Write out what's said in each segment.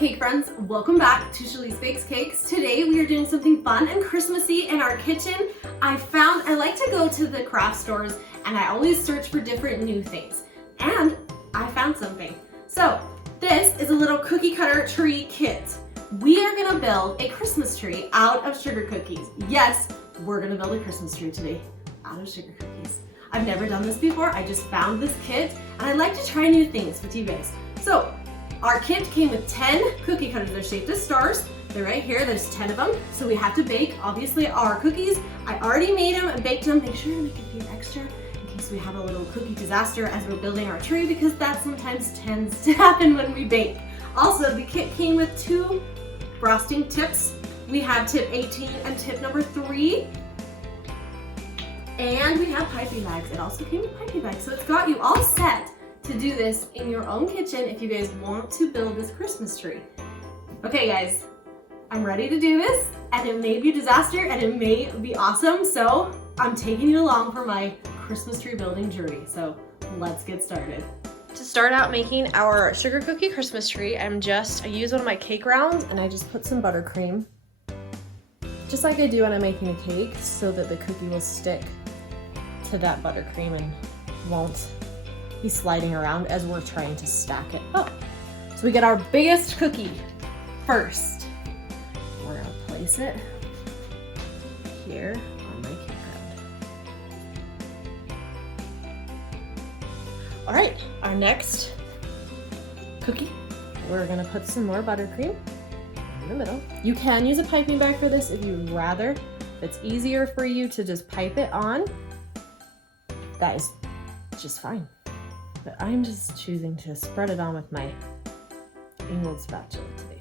cake friends, welcome back to Shalise Bakes Cakes. Today we are doing something fun and Christmassy in our kitchen. I like to go to the craft stores and I always search for different new things. And I found something. So this is a little cookie cutter tree kit. We are gonna build a Christmas tree out of sugar cookies. Yes, we're gonna build a Christmas tree today out of sugar cookies. I've never done this before. I just found this kit and I like to try new things with you guys. So our kit came with 10 cookie cutters. They're shaped as stars. They're right here. There's 10 of them. So we have to bake, obviously, our cookies. I already made them and baked them. Make sure to make a few extra in case we have a little cookie disaster as we're building our tree, because that sometimes tends to happen when we bake. Also, the kit came with 2 frosting tips. We have tip 18 and tip number 3. And we have piping bags. It also came with piping bags. So it's got you all set to do this in your own kitchen if you guys want to build this Christmas tree. Okay guys, I'm ready to do this, and it may be a disaster and it may be awesome, so I'm taking you along for my Christmas tree building journey. So let's get started. To start out making our sugar cookie Christmas tree, I use one of my cake rounds and I just put some buttercream, just like I do when I'm making a cake, so that the cookie will stick to that buttercream and won't be sliding around as we're trying to stack it up. So we get our biggest cookie first. We're gonna place it here on my cake round. All right, our next cookie, we're gonna put some more buttercream in the middle. You can use a piping bag for this if you'd rather. If it's easier for you to just pipe it on, guys, it's just fine. But I'm just choosing to spread it on with my angled spatula today.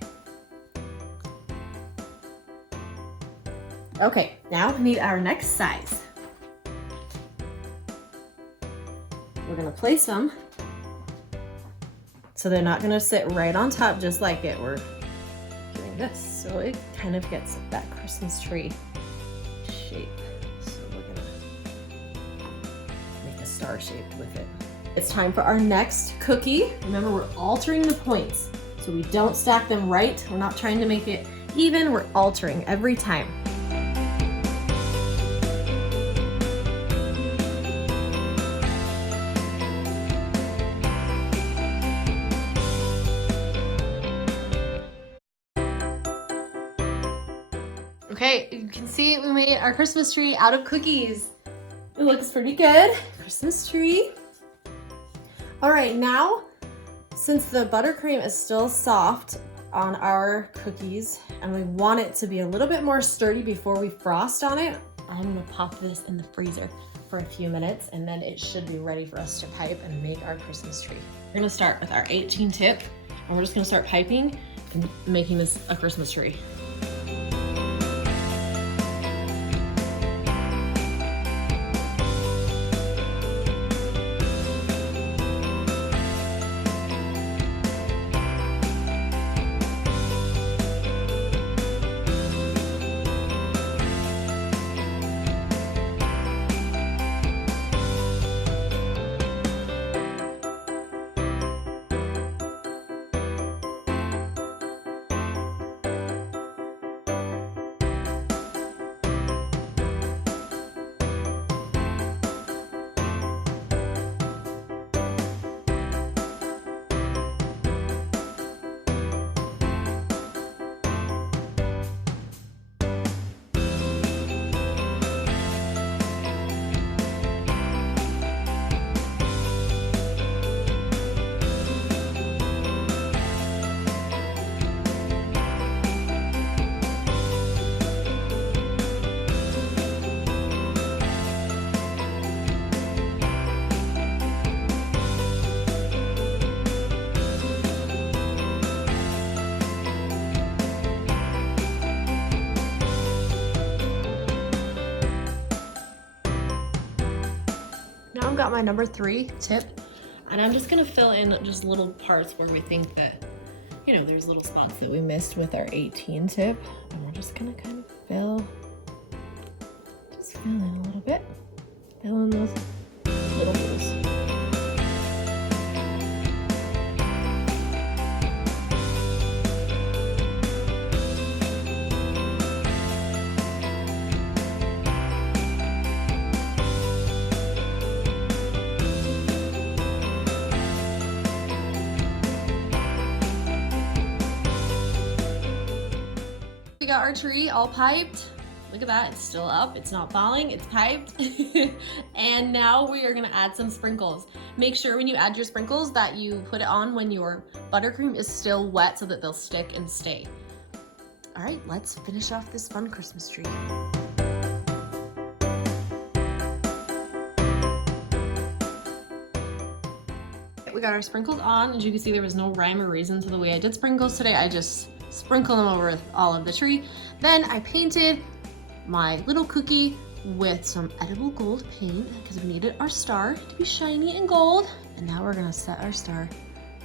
Okay, now we need our next size. We're gonna place them so they're not gonna sit right on top just like it. We're doing this so it kind of gets that Christmas tree shape. So we're gonna make a star shaped with it. It's time for our next cookie. Remember, we're altering the points, so we don't stack them right. We're not trying to make it even, we're altering every time. Okay, you can see we made our Christmas tree out of cookies. It looks pretty good. Christmas tree. All right, now, since the buttercream is still soft on our cookies and we want it to be a little bit more sturdy before we frost on it, I'm gonna pop this in the freezer for a few minutes and then it should be ready for us to pipe and make our Christmas tree. We're gonna start with our 18 tip and we're just gonna start piping and making this a Christmas tree. Now I've got my number 3 tip, and I'm just gonna fill in just little parts where we think that, you know, there's little spots that we missed with our 18 tip, and we're just gonna kind of fill in a little bit, fill in those little holes. got our tree all piped. Look at that, it's still up, it's not falling, it's piped. And now we are gonna add some sprinkles. Make sure when you add your sprinkles that you put it on when your buttercream is still wet so that they'll stick and stay. All right, let's finish off this fun Christmas tree. We got our sprinkles on. As you can see, there was no rhyme or reason to the way I did sprinkles today. I just sprinkled them over all of the tree. Then I painted my little cookie with some edible gold paint because we needed our star to be shiny and gold. And now we're gonna set our star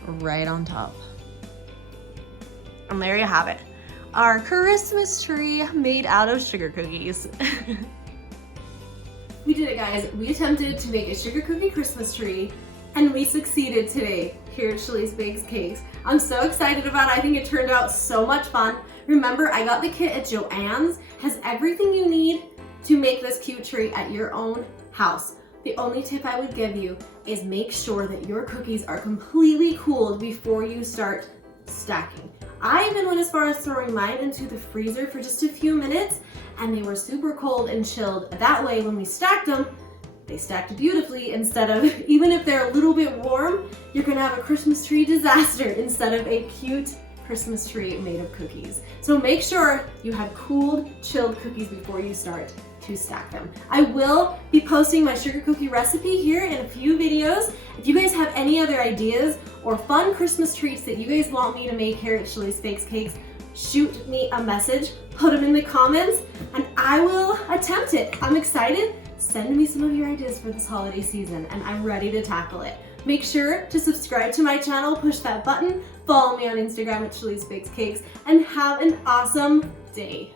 right on top. And there you have it. Our Christmas tree made out of sugar cookies. We did it, guys. We attempted to make a sugar cookie Christmas tree and we succeeded today here at Shelley's Bakes Cakes. I'm so excited about it. I think it turned out so much fun. Remember, I got the kit at Joann's. Has everything you need to make this cute tree at your own house. The only tip I would give you is make sure that your cookies are completely cooled before you start stacking. I even went as far as throwing mine into the freezer for just a few minutes and they were super cold and chilled. That way when we stacked them, they stacked beautifully instead of, even if they're a little bit warm, you're gonna have a Christmas tree disaster instead of a cute Christmas tree made of cookies. So make sure you have cooled, chilled cookies before you start to stack them. I will be posting my sugar cookie recipe here in a few videos. If you guys have any other ideas or fun Christmas treats that you guys want me to make here at Shelley's Bakes Cakes, shoot me a message, put them in the comments, and I will attempt it. I'm excited. Send me some of your ideas for this holiday season and I'm ready to tackle it. Make sure to subscribe to my channel, push that button, follow me on Instagram at Shelley's Bakes Cakes, and have an awesome day.